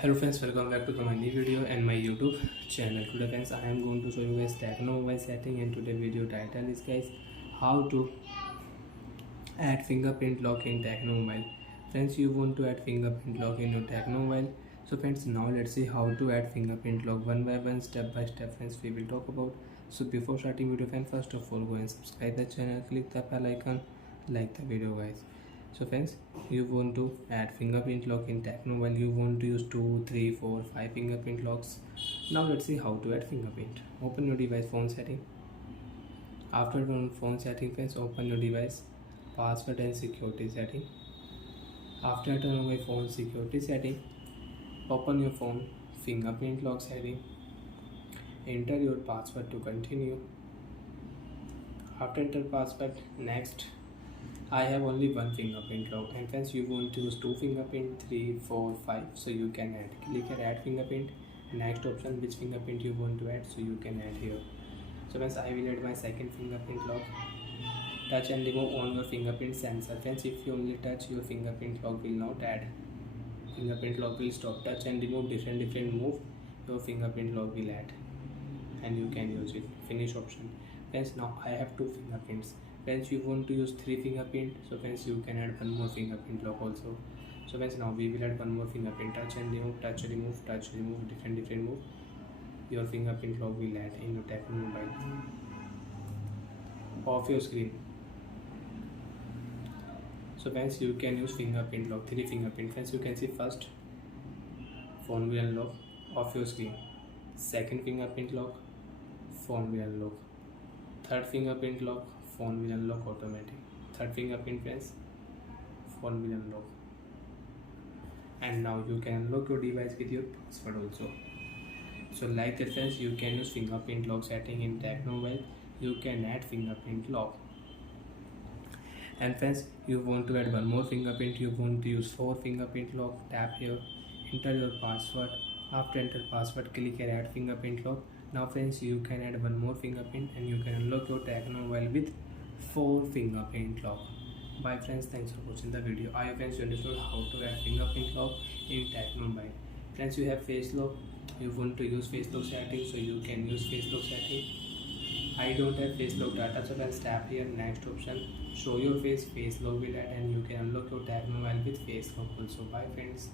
Hello friends, welcome back to my new video and my YouTube channel. Today friends, I am going to show you guys Tecno mobile setting, and today video title is guys how to add fingerprint lock in Tecno mobile. Friends, you want to add fingerprint lock in your Tecno mobile. So friends, now let's see how to add fingerprint lock one by one, step by step friends we will talk about. So before starting video friends, first of all go and subscribe the channel, click the bell icon, like the video guys. So friends, you want to add fingerprint lock in Tecno mobile. You want to use 2, 3, 4, 5 fingerprint locks. Now let's see how to add fingerprint. Open your device phone setting. After phone setting friends, open your device password and security setting. After turn on my phone security setting, open your phone fingerprint lock setting. Enter your password to continue. After enter password, next I have only one fingerprint lock, and friends you want to use 2 fingerprint, 3, 4, 5, so you can add. Click here add fingerprint. Next option which fingerprint you want to add, so you can add here. So friends, I will add my second fingerprint lock. Touch and remove on your fingerprint sensor. Friends, if you only touch, your fingerprint lock will not add. Fingerprint lock will stop. Touch and remove different move, your fingerprint lock will add and you can use it. Finish option. Friends, now I have 2 fingerprints. Friends, you want to use 3 fingerprint, so friends you can add one more fingerprint lock also. So friends, now we will add one more fingerprint. Touch and remove, touch remove, touch remove, different move, your fingerprint lock will add in your Tecno mobile. Off your screen. So friends, you can use fingerprint lock, 3 fingerprint. Friends, you can see first phone will unlock, off your screen. Second fingerprint lock, phone will unlock. Third fingerprint lock, phone will unlock automatic. Third fingerprint friends, phone will unlock. And now you can unlock your device with your password also. So like that friends, you can use fingerprint lock setting in Tecno mobile. You can add fingerprint lock. And friends, you want to add one more fingerprint, you want to use 4 fingerprint lock. Tap here, enter your password. After enter password, click here add fingerprint lock. Now friends, you can add one more fingerprint and you can unlock your Tecno mobile with 4 fingerprint lock. Bye friends, thanks for watching the video. I hope friends you understood how to add fingerprint lock in Tecno mobile. Friends, you have face lock, you want to use face lock setting, so you can use face lock setting. I don't have face lock data, so let's tap here next option, show your face lock will add, and you can unlock your Tecno mobile with face lock also. Bye friends.